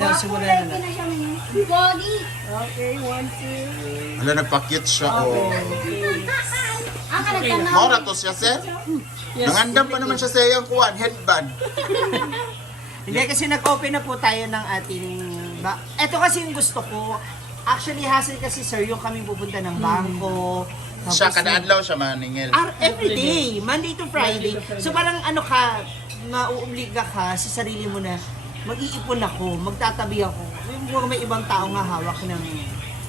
Na, simulan na na. Pogi. Okay, 1, 2. Wala, nagpa-cute siya. Oh. Ang kanagtanaw. Mora to siya, sir. Nangandam pa naman siya sa iyang kuwan, headband. Hindi kasi nag-open na po tayo ng ating... Ito kasi yung gusto ko. Actually, hassle kasi sir, yung kami pupunta ng bangko. Siya, kada adlaw siya maningil. Every day, Monday to Friday. So parang ano ka, mauobliga ka sa sarili mo na mag-iipon ako, magtatabi ako. May ibang tao nga hawak ng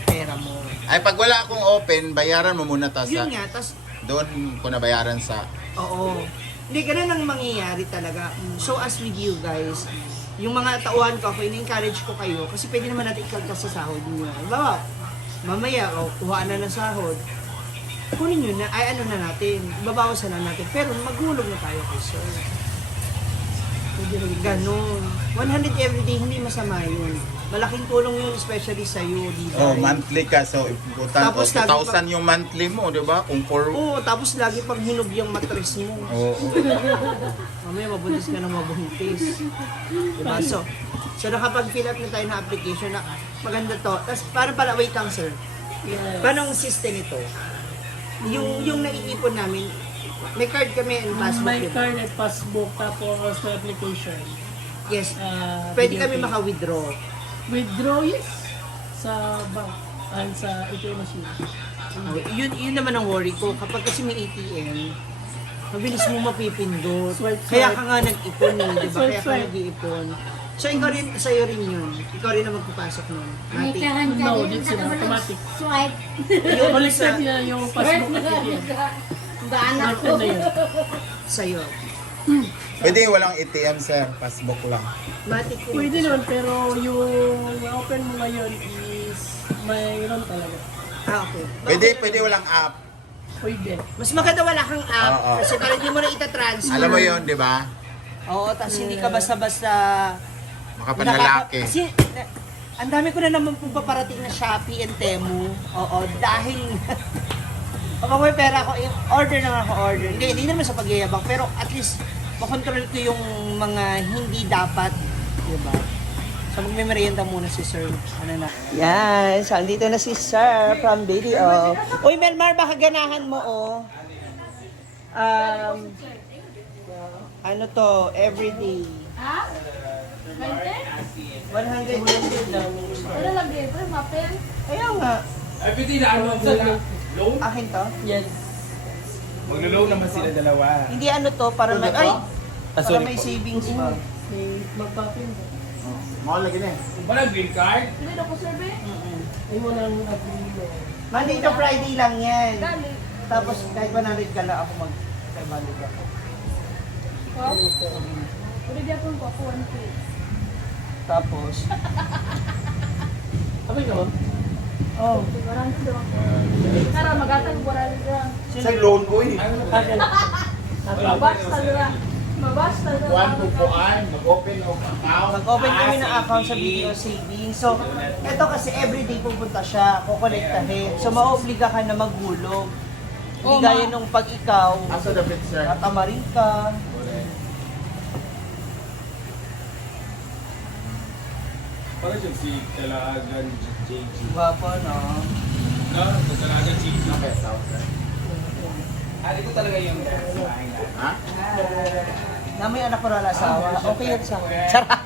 pera mo. Ay, pag wala akong open, bayaran mo muna ta sa... Yun nga, tas Doon ko na bayaran sa... oo. Hindi, ganun ang mangyayari talaga. So as with you guys, yung mga tauhan ko, ako in-encourage ko kayo kasi pwede naman natin ikagkas sa sahod niyo. Bawa, mamaya, kuhaan na ng sahod. Kunin nyo na, ay ano na natin, babawasan na natin. Pero maghulog na tayo kay sir. Ganon. 100 everyday, hindi masama yun. Malaking tulong yun, especially sa'yo, di ba? Oh, monthly ka. So, important. Tapos lagi 2,000 yung monthly mo, di ba? Kung for... Oo, tapos lagi pag hinog yung matres mo. Oo. Mamaya mabuntis ka ng mabuntis. Diba? So nakapag-fill up na tayo ng application na maganda to. Tapos parang pala, wait lang sir. Yes. Paano ang system ito? Yung naiipon namin, may card kami and passbook. May diba? card at passbook tapos sa application. Yes. Ah, Pwede video kami pay. maka-withdraw. Withdraw, yes. Sa bank and sa ATM machine. Yun naman ang worry ko. Kapag kasi may ATM, mabilis mo mapipindot. Swipe, Kaya swipe. ka nga nag-ipon eh, di ba? Swipe, Kaya ka swipe. nag-iipon. So ikaw rin, sa'yo rin yun. Ikaw rin ang magpapasok nun. May Natin. kahan ka No, din. dito sila, automatic. Swipe. Yun Baliktad sa niya yung passbook at ATM. Gaanak ko. Baliktad na yun. sa'yo. Pwede walang ATM, sir. Passbook lang. Matik ko. Pwede naman, pero yung open mo ngayon is mayroon talaga. Okay. Pwede walang app. Pwede. Mas maganda wala kang app Oo. kasi para hindi mo na itatransfer. Alam mo yun, di ba? Oo, tapos hindi ka basta-basta Makapanlalaki. Kasi ang dami ko na naman pong paparating na Shopee and Temu. Oo, dahil kapag may pera ako, order na ako order. Hindi naman sa pagyayabang, pero at least makontrol ko yung mga hindi dapat, di ba? So magme-merienda muna si Sir. Ano na? Yan, so andito na si Sir from video. Uy, Melmar, baka ganahan mo, oh. Ano to, everyday. Ha? 100 Ano lang dito? Mapel? Kaya nga. Everything na ano sa loan? Akin to? Yes. Maglo-loan naman sila dalawa. Hindi ano to, para may, ay! Para sorry may po. savings ba? May magpapin. Mahal lagi na eh. Parang green card? Hindi na ko survey. Ay mo lang agree. Monday to Friday lang yan. Dali. Tapos kahit 100 ka lang ako mag-balik ako. Ko? Pwede di akong ko 1K. Tapos, Abay ka ba? oh, Sigurang ko doon. Tara, magatag ko rin doon. Sa loan ko eh. Akin. Mabasta doon. Mabasta doon. One to kuan, mag-open of account. mag-open kami ng account sa video savings. So, eto kasi everyday pupunta siya, kukolektahin. So, maobliga ka na maghulog. Hindi gaya nung pag ikaw, Asa the fit, sir? tatamarin ka. Parang yung si Talagan JG. Gwapo, no? No, sa Talagan JG. Ito talaga yung Ha? Na may anak ko na asawa. Okay yan sa akin. Charot.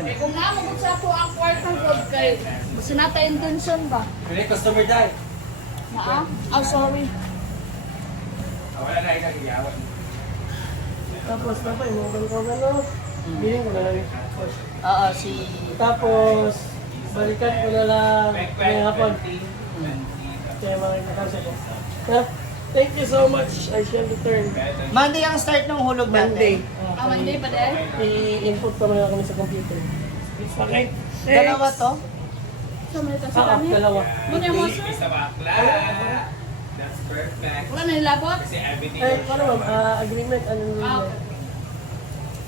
Kung nga mo sa ako ang kwartang good kay gusto nata intention ba? Pwede customer dahil. Naa? Oh, sorry. Wala na inagiyawan. Tapos tapos mo ko gano. Biling ko na lang. Oo, si... Tapos balikan ko na lang ngayong hapon. Kaya mga nakasa ko. Ha? Thank you so much. I shall return. Monday ang start ng hulog natin. Ah, Monday pa din? I-input pa mga kami sa computer. Okay. Dalawa to? So, may kasi Ah, kami. dalawa. Muna mo, sir? Sa bakla. That's perfect. Wala na nilabot? Kasi everything Ay, ano ma'am? Agreement, ano Ah, nila?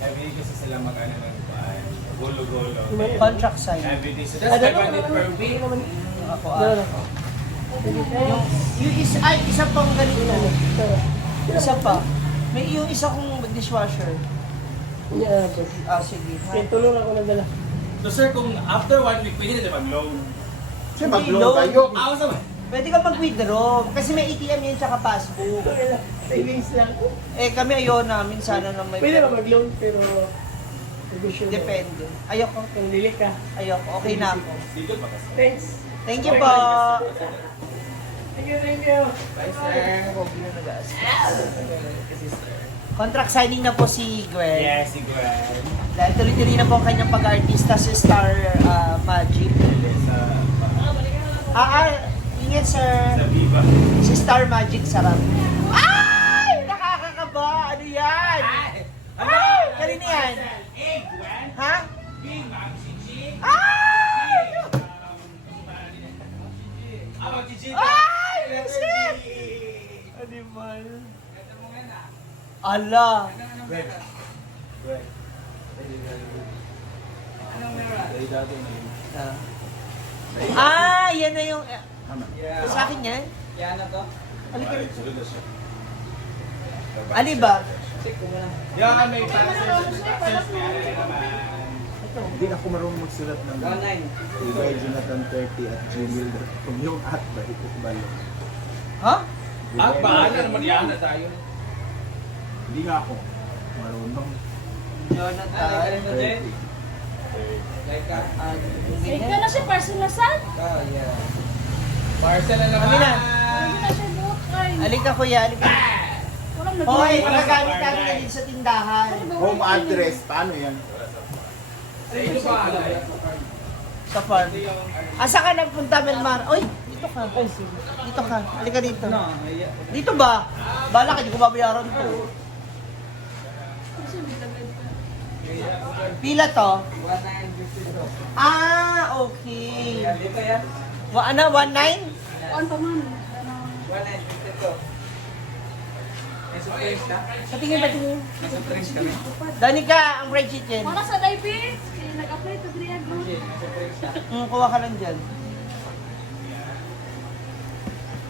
everything kasi sila mag-ano ng kuan. Gulo-gulo. Contract sign. Everything. So that's 500 per week. Ako Dalawa. Yung isa, ay, isa pang ganito. Isa pa. May yung isa kong dishwasher. Yeah, Ah, sige. kaya tulong ako ng dala. So sir, kung after 1 week, pwede na mag-loan. Kasi mag-loan kayo. Ako sa... Pwede ka mag-withdraw. Kasi may ATM yan tsaka passbook. Savings lang. Eh kami ayaw namin sana na may... Pwede ba mag-loan pero negosyo mo. Depende. Ayoko. Kung lili ka. Ayoko. Okay na ako. Dito ba kasi? Thanks. Thank you po. Thank you, thank you. Bye sir. Contract signing na po si Gwen. Yes, si Gwen. Dahil tuloy-tuloy na po ang kanyang pag-artista si Star Magic. Ingat sir. Sa Viva. Si Star Magic sarap. Ay! Nakakakaba! Ano yan? Ay! Kanina yan? Ha? Ay! Ay! Shit! Animal. Ala! Gwen. Gwen. Yan na yung... Sa akin yan? Yan na to. Halika rito. Ali ba? Yan, may access naman. Hindi ako marunong magsulat ng Jonathan30@gmail.com yung at ba ito balo. Ha? Ah, paano naman yan na tayo? Hindi nga ako marunong. Jonathan. 30. Ikaw na siya, parcel na saan? Parcel na naman. Kami na. Hindi na siya bukay. Halika kuya, halika. Walang Hoy, nag- magagamit namin na din sa tindahan. Home address, paano yan? Ito pa, ano eh? Sa farm. Asa ka nagpunta, Melmar? Oy, dito ka. Dito ka. Halika dito. Dito ba? Bala ka, hindi ko babayaran to. Pila to? Okay. Ano, 19? Ano pa man? Patingin, patingin. Danica, ang fried chicken. Wala sa diaper. Nag-apply to Driago. Kuha ka lang dyan.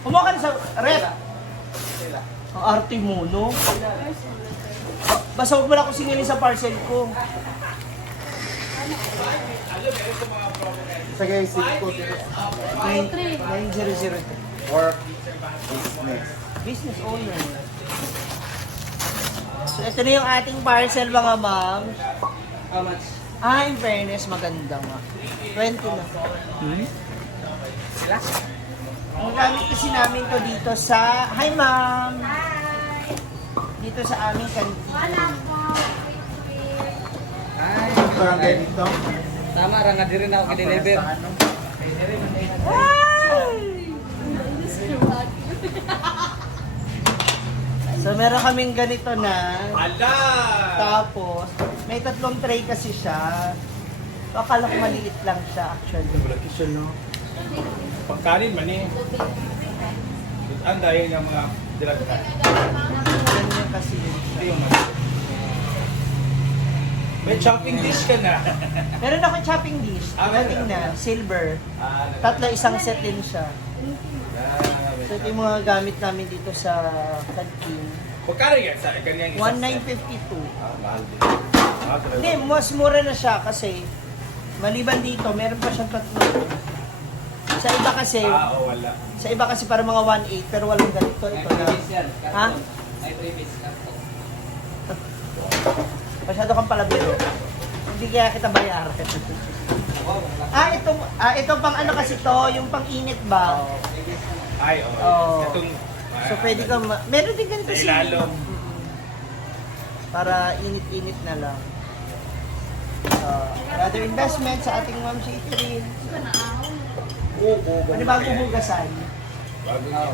Kumuha ka na sa rep. Ang arte mo, no? Basta huwag mo na ako singilin sa parcel ko. Sa guys, ko 900. work business. Business owner. So, ito na yung ating parcel, mga ma'am. How much? In fairness, maganda nga. 20 na. Ang gamit kasi namin to dito sa... Hi, ma'am! Dito sa aming kantin. Parang ganito. Tama, nga di rin ako Deliver. Sa ano? So, meron kaming ganito na. Ala! Tapos, may 3 tray kasi siya. So, akala ko maliit lang siya actually. Pagkanin man eh. Ang dahil ng mga dilata. Ganyan kasi yun siya. Ito yung mas. May chopping dish ka na. Meron ako chopping dish. Dating na, silver. Tatlo, isang set din siya. So, ito yung mga gamit namin dito sa kantin. Pagkano yan sa ganyan? 1952. Mahal din. Hindi, mas mura na siya kasi maliban dito, meron pa siyang 3. Sa iba kasi, Oo, wala. sa iba kasi para mga 1.8 pero walang ganito. Ito na. Ha? Masyado kang palabiro. Hindi kaya kita bayaran. Ito pang ano kasi to, yung pang init ba? Ay, oo. Oo. Itong... So pwede ka meron din ganito Sa ilalong. Para init-init na lang. Another investment sa ating Ma'am Chitrin. Ano ba ang hugasan?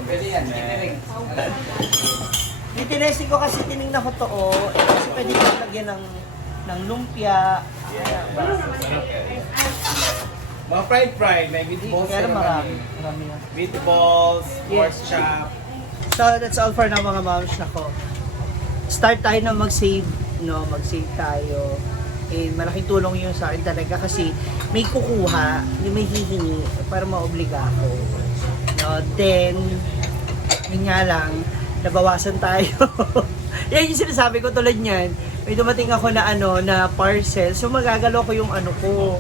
Pwede yan, ring. Tinesting ko kasi tinignan ko to, kasi pwede ko lagyan ng lumpia. Mga fried, may meatballs. Pero na marami. kami. Marami na. Meatballs, pork chop. So that's all for now mga moms nako. Start tayo na mag-save, no? Mag-save tayo. Malaking tulong yun sa akin talaga kasi may kukuha, may hihingi para maobliga ako. No? Then, yun nga lang, nabawasan tayo. Yan yung sinasabi ko tulad niyan. May dumating ako na na parcel. So magagalaw ko yung ano ko.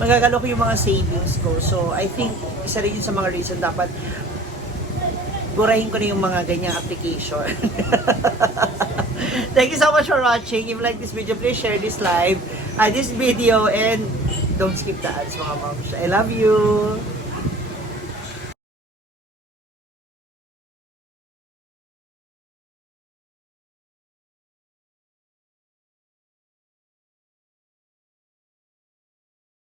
magagalo ko yung mga savings ko. So, I think, isa rin yun sa mga reason dapat burahin ko na yung mga ganyang application. Thank you so much for watching. If you like this video, please share this live, this video, and don't skip the ads, mga moms. I love you!